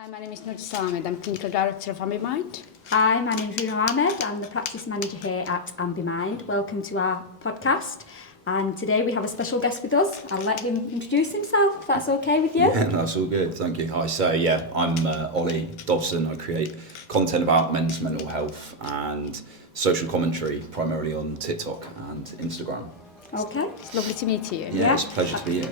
Hi, my name is Nurjis and I'm Clinical Director of Ambimind. Hi, my name is Runo. I'm the Practice Manager here at Ambimind. Welcome to our podcast. And today we have a special guest with us. I'll let him introduce himself, if that's okay with you. Yeah, that's all good. Thank you. Hi, so I'm Olly Dobson. I create content about men's mental health and social commentary, primarily on TikTok and Instagram. Okay. It's lovely to meet you. Yeah, it's a pleasure to be here.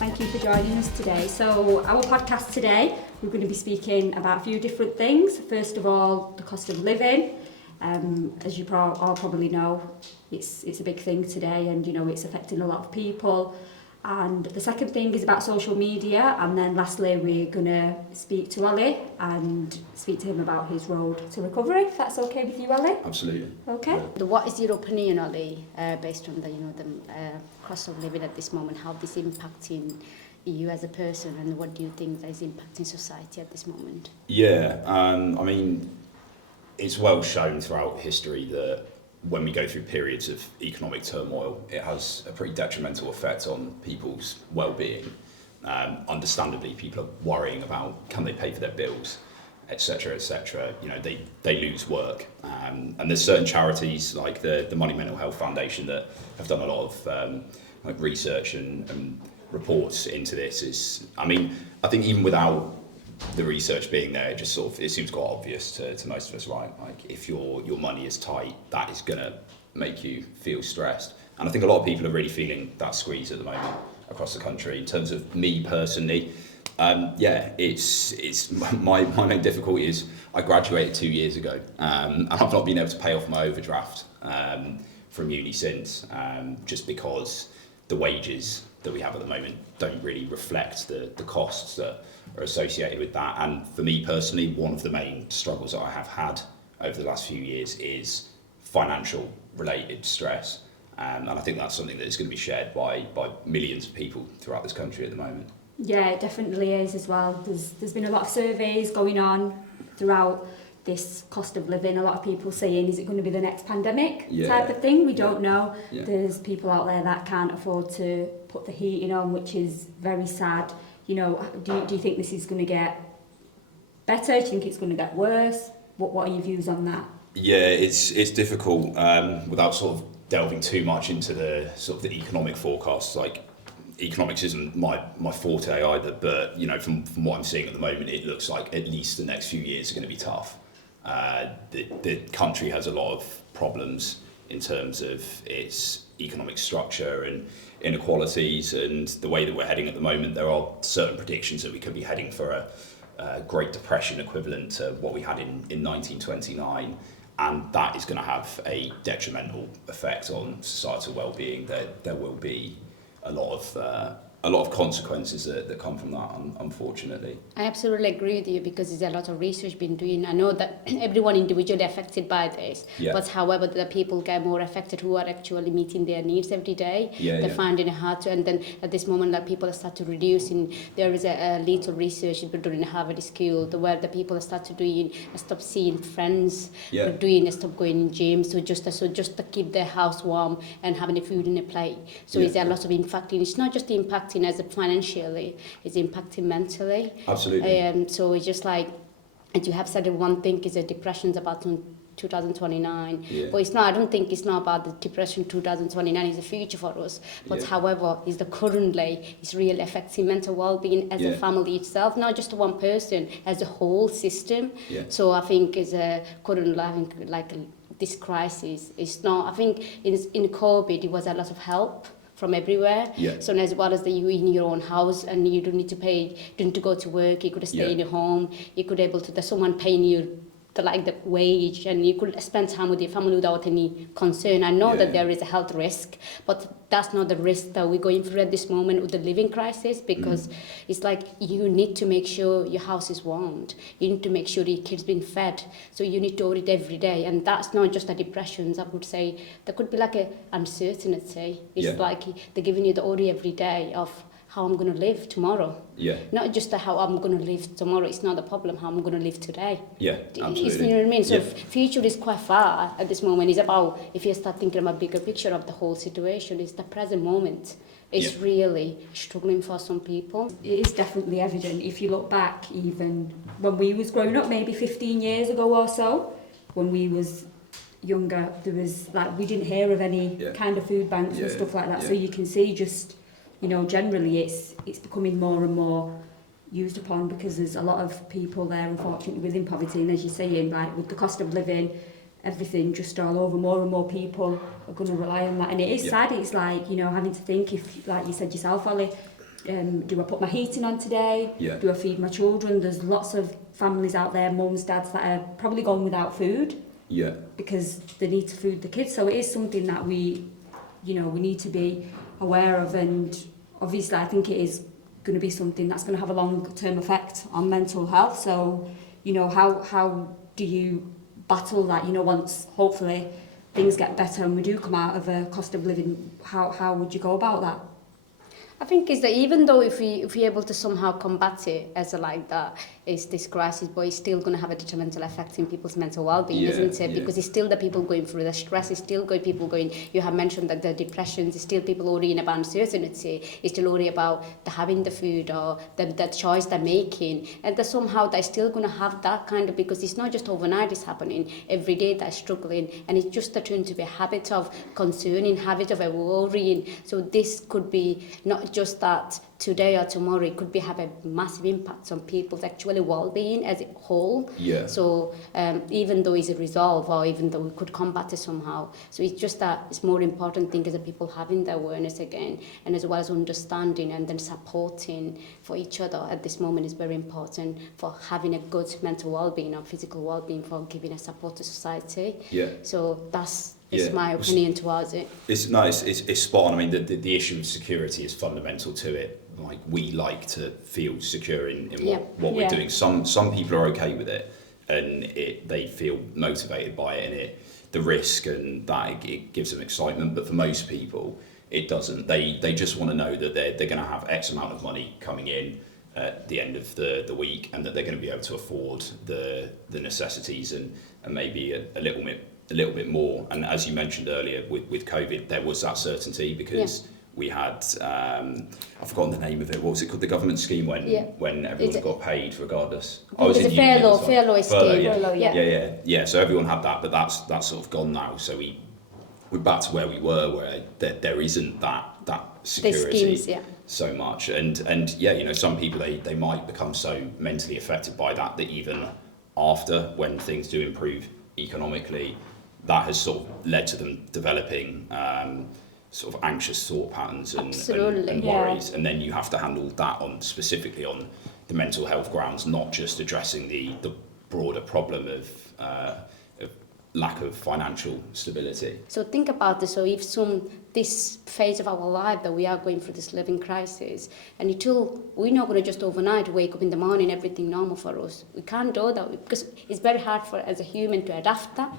Thank you for joining us today. So our podcast today, we're going to be speaking about a few different things. First of all, the cost of living. As you all probably know, it's a big thing today, and it's affecting a lot of people. And the second thing is about social media, and then lastly we're going to speak to Olly and speak to him about his road to recovery, if that's okay with you, Olly? Absolutely. Okay. What is your opinion, Olly, based on the cost of living at this moment, how this impacting you as a person, and what do you think is impacting society at this moment? Yeah, I mean, it's well shown throughout history that when we go through periods of economic turmoil, it has a pretty detrimental effect on people's well-being. Understandably, people are worrying about can they pay for their bills, etc., etc. They lose work, and there's certain charities like the Money Mental Health Foundation that have done a lot of research and reports into this. I think even without the research being there, it seems quite obvious to most of us, right? Like, if your money is tight, that is gonna make you feel stressed. And I think a lot of people are really feeling that squeeze at the moment across the country. In terms of me personally, it's my main difficulty is I graduated 2 years ago, and I've not been able to pay off my overdraft from uni since, just because the wages that we have at the moment don't really reflect the costs that are associated with that. And for me personally, one of the main struggles that I have had over the last few years is financial related stress. And I think that's something that is going to be shared by millions of people throughout this country at the moment. Yeah, it definitely is as well. There's been a lot of surveys going on throughout this cost of living. A lot of people saying, is it going to be the next pandemic type of thing? We don't know. Yeah. There's people out there that can't afford to put the heating on, which is very sad. Do you think this is going to get better? Do you think it's going to get worse? What are your views on that? Yeah, it's difficult without sort of delving too much into the sort of the economic forecasts. Like, economics isn't my forte either, but from what I'm seeing at the moment, it looks like at least the next few years are going to be tough. The country has a lot of problems in terms of its economic structure and inequalities, and the way that we're heading at the moment, there are certain predictions that we could be heading for a Great Depression equivalent to what we had in 1929, and that is going to have a detrimental effect on societal well-being. There will be a lot of consequences that come from that, unfortunately. I absolutely agree with you, because there's a lot of research been doing. I know that everyone individually affected by this, but however, the people get more affected who are actually meeting their needs every day. They're finding it hard to, and then at this moment, like, people start to reducing. There is a little research done in Harvard School where the people start to stop seeing friends, stop going in gyms, so just to keep their house warm and having the food in a plate. So it's a lot of impacting. It's not just impacting as financially, it's impacting mentally. Absolutely. So it's just like, and you have said that one thing is that depression's about 2029, but it's not. I don't think it's not about the depression 2029 is the future for us, but however, is the currently is really affecting mental well-being as a family itself, not just one person, as a whole system. So I think is a current like this crisis is not. I think in COVID it was a lot of help from everywhere. So as well as you in your own house, and you don't need to pay, don't need to go to work, you could stay in your home, you could able to, there's someone paying you the wage, and you could spend time with your family without any concern. I know that there is a health risk, but that's not the risk that we're going through at this moment with the living crisis, because it's like you need to make sure your house is warmed, you need to make sure your kids been fed, so you need to order it every day. And that's not just a depression, I would say there could be like a uncertainty. It's like they're giving you the order every day of how I'm going to live tomorrow. Yeah. Not just how I'm going to live tomorrow. It's not the problem. How I'm going to live today. Yeah, absolutely. You know what I mean? So Yeah. future is quite far at this moment. It's about, if you start thinking about bigger picture of the whole situation, it's the present moment. It's really struggling for some people. It is definitely evident if you look back, even when we was growing up, maybe 15 years ago or so, when we was younger, there was like, we didn't hear of any kind of food banks and stuff like that. So you can see just, you know, generally it's becoming more and more used upon, because there's a lot of people there, unfortunately, within poverty, and as you're saying, like with the cost of living, everything just all over, more and more people are going to rely on that. And it is sad. It's like, you know, having to think, if, like you said yourself, Olly, do I put my heating on today? Do I feed my children? There's lots of families out there, mums, dads, that are probably going without food because they need to feed the kids. So it is something that we, you know, we need to be aware of. And obviously I think it is going to be something that's going to have a long-term effect on mental health. So, you know, how do you battle that, you know, once hopefully things get better and we do come out of a cost of living, how would you go about that? I think is that even though if we're able to somehow combat it as a, like that, is this crisis, but it's still going to have a detrimental effect in people's mental well-being, isn't it? Because it's still the people going through the stress, it's still going people going, you have mentioned that the depressions, it's still people worrying about uncertainty, it's still worrying about the having the food or the choice they're making, and that somehow they're still going to have that kind of, because it's not just overnight, it's happening every day, they're struggling, and it's just a turn to be a habit of concerning, habit of worrying. So this could be not just that today or tomorrow, it could be have a massive impact on people's actually well-being as a whole. So even though it's a resolve, or even though we could combat it somehow, so it's just that it's more important thing is that people having the awareness again, and as well as understanding and then supporting for each other at this moment is very important for having a good mental well-being or physical well-being, for giving a support to society. So that's my opinion towards it. It's spot on. I mean, the issue of security is fundamental to it. Like, we like to feel secure in what we're doing. Some people are okay with it, and they feel motivated by it, and the risk and that it gives them excitement. But for most people, it doesn't. They just want to know that they're going to have X amount of money coming in at the end of the week, and that they're going to be able to afford the necessities and maybe a little bit more. And as you mentioned earlier, with COVID, there was that certainty, because we had I've forgotten the name of it. What was it called? The government scheme when everyone got paid regardless. It's a fair law scheme. Yeah. So everyone had that, but that's sort of gone now. So we're back to where we were, where there isn't that security so much. And you know, some people they might become so mentally affected by that even after, when things do improve economically, that has sort of led to them developing sort of anxious thought patterns and worries, and then you have to handle that specifically on the mental health grounds, not just addressing the broader problem of lack of financial stability. So think about this. So if this phase of our life that we are going through, this living crisis, and we're not going to just overnight wake up in the morning, everything normal for us. We can't do that, because it's very hard for as a human to adapt that.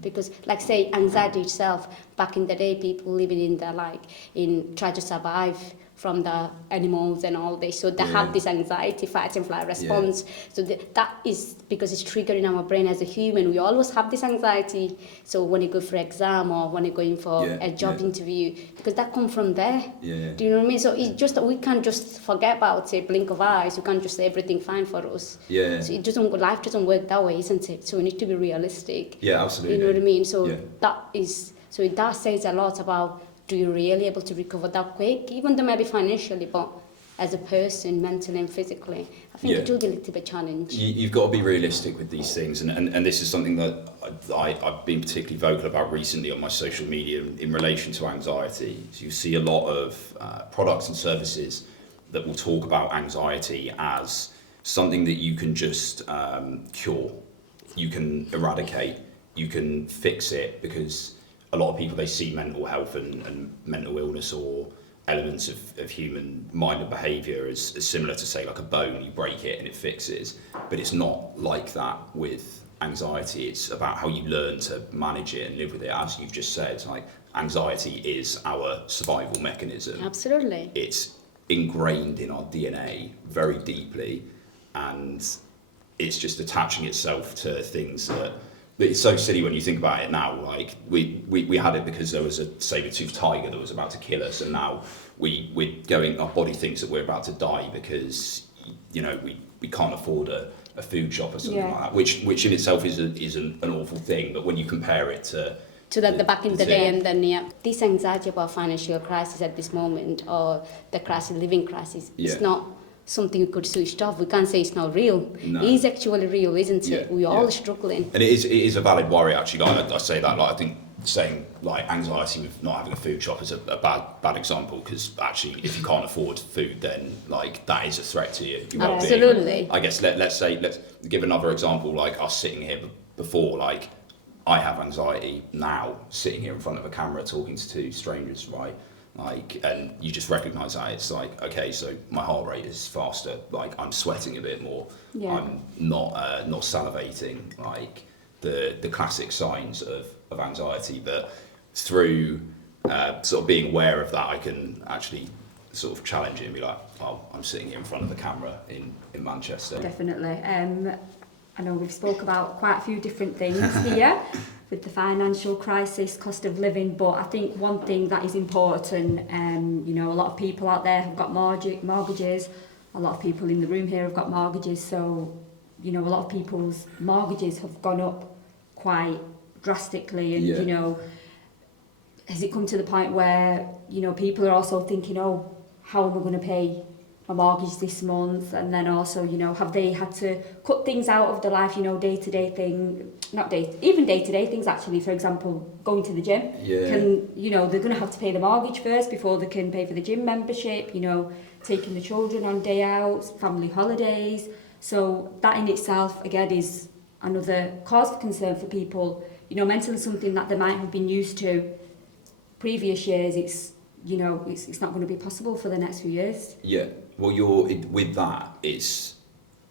Because, like say, anxiety itself, back in the day, people living in try to survive from the animals and all this, so they have this anxiety, fight and flight response. So that is because it's triggering our brain as a human. We always have this anxiety. So when you go for exam or when you're going for a job interview, because that comes from there. Do you know what I mean? So it's just that we can't just forget about it, blink of eyes. We can't just say everything fine for us. So life doesn't work that way, isn't it? So we need to be realistic. Absolutely. You know what I mean? So that says a lot about, do you really able to recover that quick, even though maybe financially, but as a person, mentally and physically, I think it will be a little bit challenge. You've got to be realistic with these things, and this is something that I've been particularly vocal about recently on my social media in relation to anxiety. So you see a lot of products and services that will talk about anxiety as something that you can just cure, you can eradicate, you can fix it, because a lot of people, they see mental health and mental illness or elements of human mind and behaviour as similar to, say, like a bone. You break it and it fixes. But it's not like that with anxiety. It's about how you learn to manage it and live with it. As you've just said, like, anxiety is our survival mechanism. Absolutely. It's ingrained in our DNA very deeply, and it's just attaching itself to things that it's so silly when you think about it now. Like we had it because there was a saber-toothed tiger that was about to kill us, and now our body thinks that we're about to die because we can't afford a food shop or something like that, which in itself is an awful thing. But when you compare it to the back in the day, and then this anxiety about financial crisis at this moment, or the crisis, living crisis, it's not something you could switch off. We can't say it's not real. No. It is actually real, isn't it? We're all struggling. And it is a valid worry, actually. Like, I say that, I think saying like anxiety with not having a food shop is a bad example, because actually if you can't afford food, then like that is a threat to your well-being. Absolutely. I guess let's give another example, like us sitting here before. Like, I have anxiety now sitting here in front of a camera talking to two strangers, right? Like, and you just recognise that it's like, okay, so my heart rate is faster, like I'm sweating a bit more, I'm not salivating, like the classic signs of anxiety. But through sort of being aware of that, I can actually sort of challenge it and be like, oh, I'm sitting here in front of the camera in Manchester. Definitely. I know we've spoke about quite a few different things here with the financial crisis, cost of living, but I think one thing that is important, a lot of people out there have got mortgages, a lot of people in the room here have got mortgages, so, a lot of people's mortgages have gone up quite drastically, and, has it come to the point where, people are also thinking, oh, how am I going to pay my mortgage this month? And then also, have they had to cut things out of their life, day-to-day day-to-day things actually, for example, going to the gym. They're going to have to pay the mortgage first before they can pay for the gym membership, taking the children on day outs, family holidays. So that in itself, again, is another cause for concern for people. Mentally something that they might have been used to previous years, it's not going to be possible for the next few years. Yeah. Well, with that, it's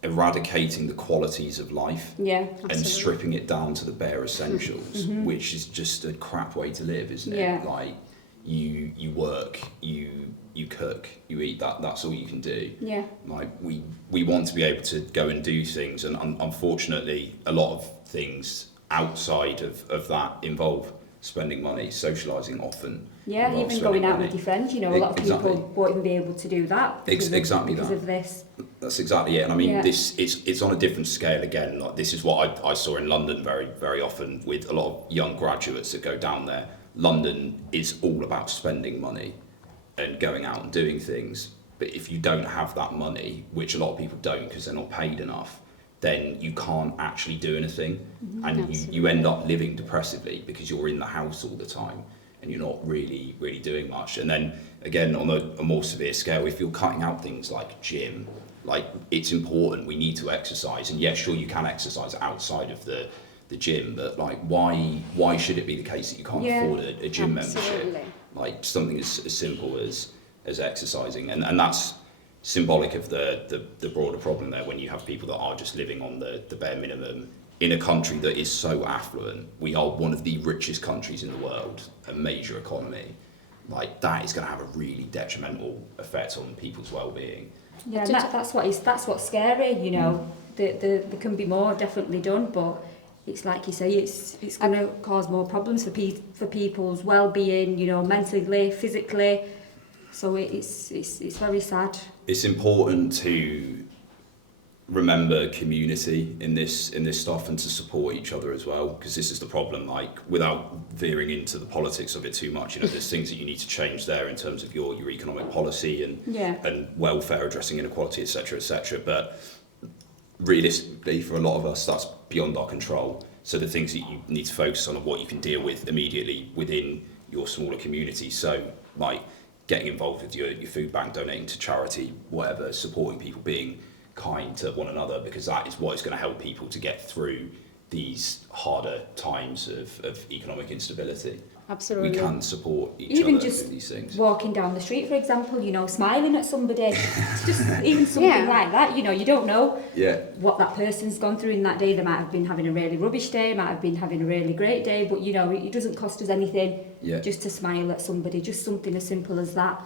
eradicating the qualities of life, and stripping it down to the bare essentials, which is just a crap way to live, isn't it? Like you work, you cook, you eat. That's all you can do. Like we want to be able to go and do things, and unfortunately, a lot of things outside of that involve spending money, socialising often. Even going out with your friends, a lot of people won't even be able to do that because of this. That's exactly it. And I mean, it's on a different scale again. Like, this is what I saw in London very, very often with a lot of young graduates that go down there. London is all about spending money and going out and doing things. But if you don't have that money, which a lot of people don't because they're not paid enough, then you can't actually do anything, and you end up living depressively because you're in the house all the time and you're not really doing much. And then again, on a more severe scale, if you're cutting out things like gym, like it's important, we need to exercise, and sure, you can exercise outside of the gym, but like why should it be the case that you can't afford a gym membership? Like something as simple as exercising, and that's symbolic of the broader problem there, when you have people that are just living on the bare minimum in a country that is so affluent. We are one of the richest countries in the world, a major economy. Like, that is going to have a really detrimental effect on people's well-being. And that's what's scary, there can be more definitely done, but it's like you say, it's going to cause more problems for people's well-being, mentally, physically. So it's very sad. It's important to remember community in this stuff, and to support each other as well, because this is the problem. Like, without veering into the politics of it too much, there's things that you need to change there in terms of your economic policy and welfare, addressing inequality, etc. But realistically, for a lot of us, that's beyond our control. So the things that you need to focus on are what you can deal with immediately within your smaller community. So like getting involved with your food bank, donating to charity, whatever, supporting people, being kind to one another, because that is what is going to help people to get through these harder times of economic instability. Absolutely. We can support each even other just with these things. Walking down the street, for example, smiling at somebody, it's just even something like that. You don't know what that person's gone through in that day. They might have been having a really rubbish day, might have been having a really great day, but it doesn't cost us anything just to smile at somebody, just something as simple as that.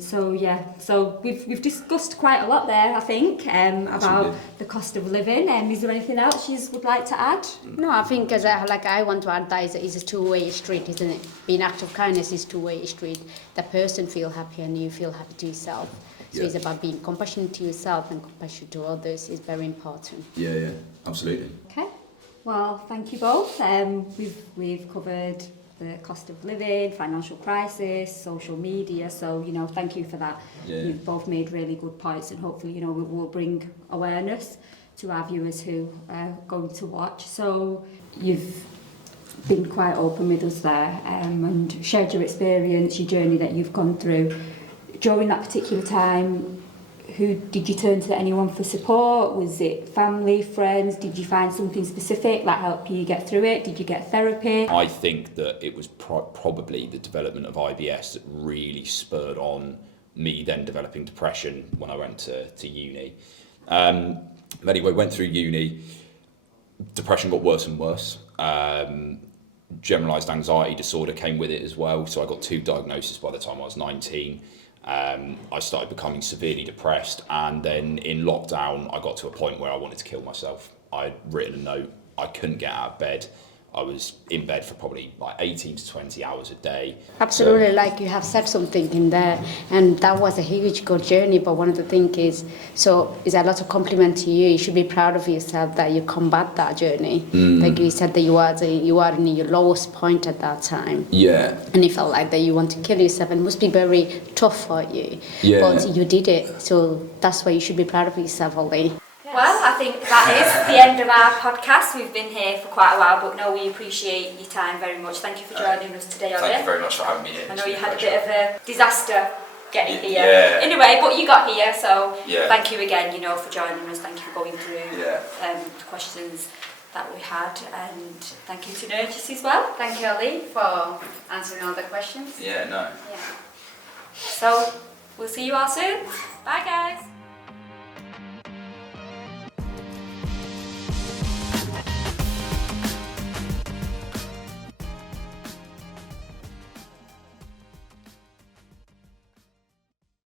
So we've discussed quite a lot there, I think, about the cost of living. Is there anything else you would like to add? No, I think I want to add that it's a two-way street, isn't it? Being act of kindness is two-way street. The person feel happy and you feel happy to yourself. So it's about being compassionate to yourself and compassionate to others is very important. Yeah, absolutely. Okay. Well, thank you both. We've covered the cost of living, financial crisis, social media. So, thank you for that. Yeah. You've both made really good points, and hopefully, we'll bring awareness to our viewers who are going to watch. So, you've been quite open with us there, and shared your experience, your journey that you've gone through. During that particular time, who did you turn to? Anyone for support? Was it family, friends? Did you find something specific that helped you get through it? Did you get therapy? I think that it was probably the development of IBS that really spurred on me then developing depression when I went to uni. Anyway, went through uni, depression got worse and worse. Generalised anxiety disorder came with it as well, so I got 2 diagnoses by the time I was 19. I started becoming severely depressed, and then in lockdown I got to a point where I wanted to kill myself. I'd written a note, I couldn't get out of bed. I was in bed for probably like 18 to 20 hours a day. Absolutely, like you have said something in there, and that was a huge good journey. But one of the things is a lot of compliment to you. You should be proud of yourself that you combat that journey. Like you said that you are in your lowest point at that time. Yeah. And you felt like that you want to kill yourself, and it must be very tough for you. Yeah. But you did it, so that's why you should be proud of yourself, Olly. Well, I think that is the end of our podcast. We've been here for quite a while, but no, we appreciate your time very much. Thank you for joining us today, Olly. Thank you very much for having me here. I know you had a bit of a disaster getting here. Yeah. Anyway, but you got here, so Yeah. thank you again, for joining us. Thank you for going through Yeah. the questions that we had, and thank you to Nurjis as well. Thank you, Olly, for answering all the questions. Yeah, no. Yeah. So, we'll see you all soon. Bye, guys.